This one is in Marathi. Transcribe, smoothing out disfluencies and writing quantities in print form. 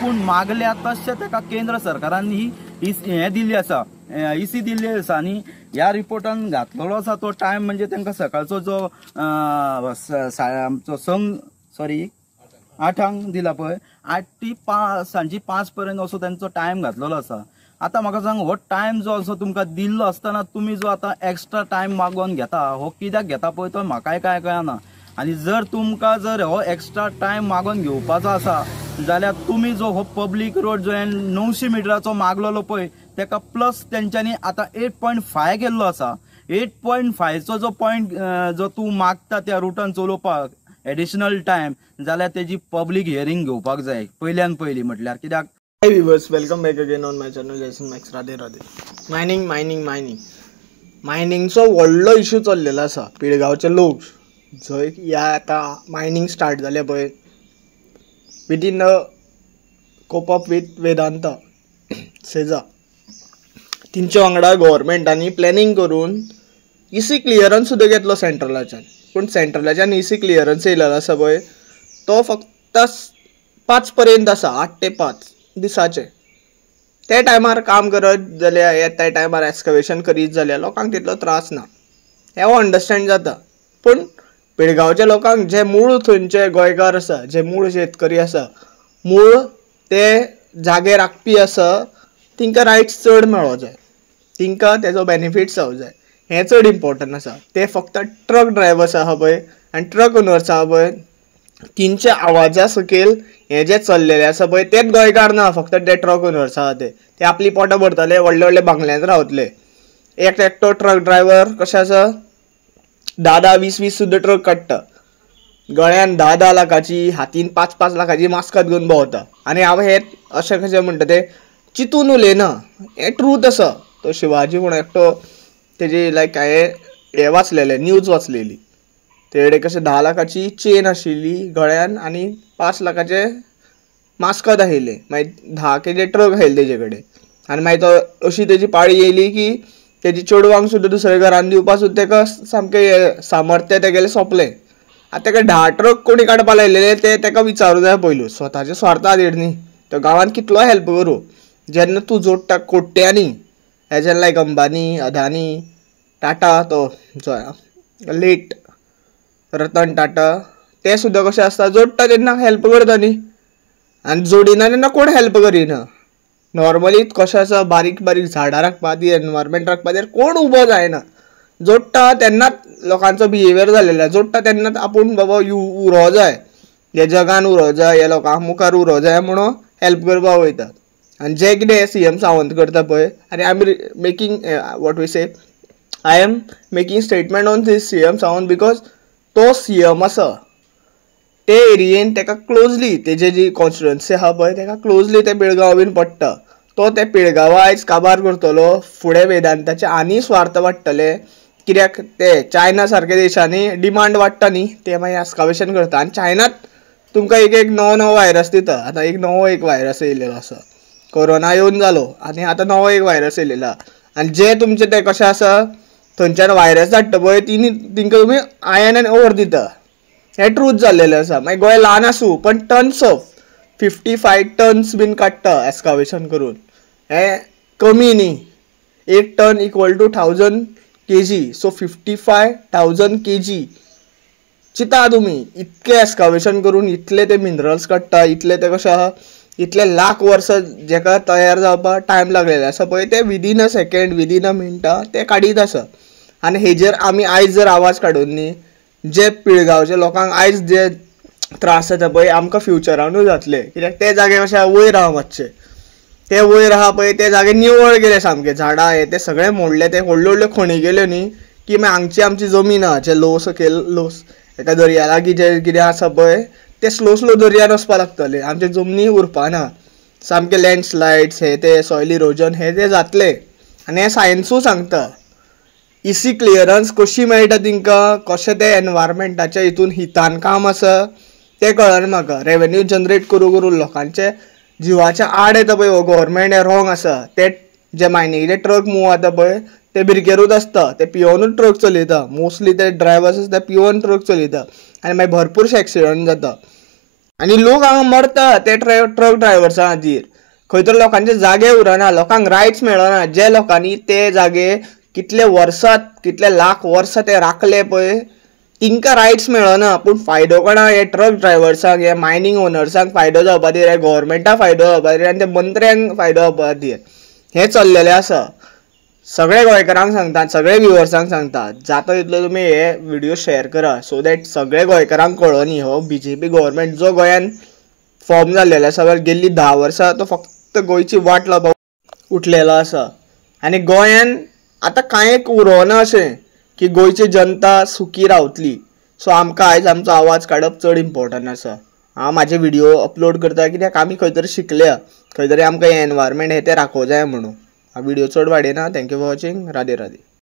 पूण मागल्या तशें ताका केंद्र सरकारान ही हें दिल्ली आसा, इसी दिल्ली आसा आनी ह्या रिपोर्टान घातलेलो आसा तो टायम म्हणजे तांकां सकाळचो जो आमचो सॉरी 8 दिला पळय, 8 टी 5 सांजी 5 पर्यंत असो तांचो टायम घातलेलो आसा. आता म्हाका सांग, हो टायम जो असो तुमकां दिल्लो आसतना तुमी जो आता एक्स्ट्रा टायम मागोवन घेता, हो कित्याक घेता पळय तो म्हाकाय काय कळना. आणि जर तुमकां जर हो एक्स्ट्रा टायम मागोवन घेवपाचो आसा जाल्यार तुमी जो हो पब्लीक रोड जो 900 मिटराचो मागलेलो पळय ताका प्लस तेंच्यांनी आता 8.5 केल्लो आसा. 8.5 जो पॉयंट जो तूं मागता त्या रुटान चलोवपाक एडिशनल टायम, जाल्यार तेजी पब्लीक हियरिंग घेवपाक जाय पयल्यान पयली. म्हटल्यार कित्याक Hi viewers, welcome back again on my channel Jason Max. Radhe Radhe. मायनिंगचो व्हडलो इश्यू चल्लेलो आसा. पिळगांवचे लोक जंय ह्या आता मायनिंग स्टार्ट जाले पळय, within the cope up with Vedanta सेजा, तिंचे वांगडा गव्हर्मेंटांनी प्लॅनिंग करून इसी क्लियरन्स सुद्दां घेतलो सेंट्रलाच्यान. पूण सेंट्रलाच्यान इसी क्लियरन्स येयलेलो आसा पळय तो फक्त 5 पर्यंत आसा, 8 ते 5 दिसाचे. त्या टायमार काम करत जाल्यार त्या टायमार एक्सकवेशन करीत जाल्यार लोकांक तितलो त्रास ना, हें अंडरस्टँड जाता. पूण पिळगांवच्या लोकांक जे मूळ थंयचे गोंयकार आसा, जे मूळ शेतकरी आसा, मूळ ते जागे राखपी आसा, तिंकां रायट्स चड मेळो जाय, तिंकां तेजो बेनिफिट्स जावं जाय, हें चड इम्पॉर्टंट आसा. ते फक्त ट्रक ड्रायवर्स आहा पळय आनी ट्रक ओनर्स आहा पळय, तिंच्या आवाजा सकयल हें जें चल्लेलें आसा पळय तेच गोंयकार ना, फक्त ते ट्रक ओनर्स आहा ते आपली पोटां भरतले, व्हडले व्हडले बंगल्यांत रावतले. एकटो ट्रक ड्रायव्हर कशें आसा, 10-20 सुद्दां ट्रक काडटा, गळ्यान 10 लाखाची, हातीन 5 लाखाची मास्कात घेवन भोंवता. आनी हांव हें अशें कशें म्हणटा तें चिंतून उलयना, हें ट्रूथ आसा. तो शिवाजी म्हणून एकटो तेजी लायक हांवें हें वाचलेलें, न्यूज वाचलेली, तेडे कशें 10 लाखाची चेन आशिल्ली गळ्यान आनी 5 लाखाचे मास्कत आशिल्ले, मागीर 10 केजे ट्रक आशिल्ले तेजे कडेन. आनी मागीर तो अशी तेजी पाळी येयली की तेजी चेडवांक सुद्दां दुसऱ्या घरान दिवपा सुद्दां ताका सामकें सामर्थ्य तेगेलें सोंपलें. आतां ताका 10 ट्रक कोणी काडपा लायलेले ते ताका विचारूं जाय पयलू, स्वताच्या स्वार्था खातीर न्ही. तो गांवांत कितलो हेल्प करूं, जेन्ना तूं जोडटा कोट्यांनी, एज लायक अंबानी, अदानी, टाटा, तो लेट रतन टाटा, ते सुद्दां कशें आसता, जोडटा तेन्ना हेल्प करता न्ही, आनी जोडिना तेन्ना कोण हेल्प करिना. नॉर्मली कशें आसा, बारीक बारीक झाडां राखपा खातीर, एनवायरमेंट राखपा खातीर कोण उबो जायना. जोडटा तेन्नाच लोकांचो बिहेवियर जाल्लेलो, जोडटा तेन्नाच आपूण बाबा उरो जाय, हे जगान उरो जाय, हे लोकांक मुखार उरो जाय म्हणून हेल्प करपाक वयता. आनी जे कितें CM सावंत करता पळय, आनी I am making what we say, I am making statement on this CM Sawant because तो CM आसा ते एरियेन ताका क्लोजली, तेजे जी कॉन्स्टिट्युएन्सी आहा पळय ताका क्लोजली ते पिळगांव बीन पडटा. तो ते पिळगांवा आयज काबार करतलो, फुडें वेदांताचे आनी स्वार्थ वाडटले, कित्याक ते चायना सारक्या देशांनी डिमांड वाडटा न्ही, ते मागीर एक्सकावेशन करता. आनी चायनात तुमकां एक नवो व्हायरस दिता. आतां एक व्हायरस येयलेलो आसा, कोरोना येवन जालो आनी आतां नवो व्हायरस येयलेलो आहा. आनी जे तुमचे ते कशें आसा, थंयच्यान व्हायरस धाडटा पळय तिंकां तुमी आयन एंड ओवर दिता, हें ट्रूथ जाल्लेलें आसा. मागीर गोंय ल्हान आसूं पण टन्स ऑफ 55 टन्स बीन काडटा एक्सकावेशन करून, हें कमी न्ही. 1 ton equal to 1000 kg, so 55,000 kg. चिंता तुमी, इतकें एक्सकावेशन करून इतले ते मिनरल्स काडटा, इतले ते कशें आहा, इतले लाख वर्सां जेका तयार जावपाक टायम लागलेले आसा पळय ते विदीन अ सेकंड, विदीन अ मिनटां ते काडीत आसा. आनी हेजेर आमी आयज जर आवाज काडून न्ही, जे पिळगांवच्या लोकांक आयज जे त्रास जाता पळय आमकां फ्युचरानूय जातले. कित्याक ते जागे कशे वयर आहा, मातशे ते वयर आहा पळय ते जागे निवळ गेले सामके, झाडां हे ते सगळे मोडले, ते व्हडल्यो व्हडल्यो खणी गेल्यो न्ही की मागीर आमची जमीन आहा जे लो सकयल लोस एका दर्या लागीं जे कितें आसा पळय ते स्लो दर्यान वचपा लागतले, आमचे जमनी उरपाना, सामके लँडस्लायड्स हे ते सॉयल इरोजन हे ते जातले. आनी हें सायन्सूय सांगता. इसी क्लियरन्स कशी मेळटा तिंकां, कशें ते एनवायरमेंटाच्या हितून हितान काम आसा ते कळना म्हाका. रेवेन्यू जनरेट करून करून लोकांचे जिवाच्या आड येता पळय हो गव्हर्मेंट, हें रॉंग आसा. ते जे मायनिंगेचे ट्रक मूव जाता पळय ते भिरकेरूच आसता, ते पिवनूच ट्रक चलयता, मोस्टली ते ड्रायवर्स आसता पिवन ट्रक चलयता, आनी मागीर भरपूरशे एक्सिडंट जाता. आनी लोक हांगा मरता ते ट्रक ड्रायव्हर्सां खातीर. खंय तर लोकांचे जागे उरना, लोकांक रायट्स मेळना. जे लोकांनी ते जागे कितले लाख वर्सां ते राखले पळय तिंका रायट्स मेळना. पूण फायदो कोणाक? हे ट्रक ड्रायव्हर्सांक, हे मायनींग ओनर्सांक फायदो जावपा खातीर, हे गव्हर्मेंटाक फायदो जावपा खातीर आनी ते मंत्र्यांक फायदो जावपा खातीर हें चल्लेलें आसा. सगळे गोंयकारांक सांगता, सगळे व्ह्युअर्सांक सांगता, जाता तितलो तुमी हे व्हिडिओ शेअर करा सो दॅट सगळे गोंयकारांक कळोनी हो BJP गव्हर्मेंट जो गोंयान फॉर्म जाल्लेलो आसा गेल्ली 10 वर्सां तो फक्त गोंयची वाट लावपाक उठलेलो आसा. आनी गोंयान आतां कांय उरोना अशें की गोंयची जनता सुखी रावतली. सो आमकां आयज आमचो आवाज काडप चड इम्पॉर्टंट आसा. हांव म्हाजे व्हिडिओ अपलोड करता कित्याक आमी खंय तरी शिकल्या, खंय तरी आमकां हें एनवायरमेंट हें तें राखोवं जाय म्हणून. हा व्हिडिओ चड वाडयना. Thank you for watching. Radhe Radhe.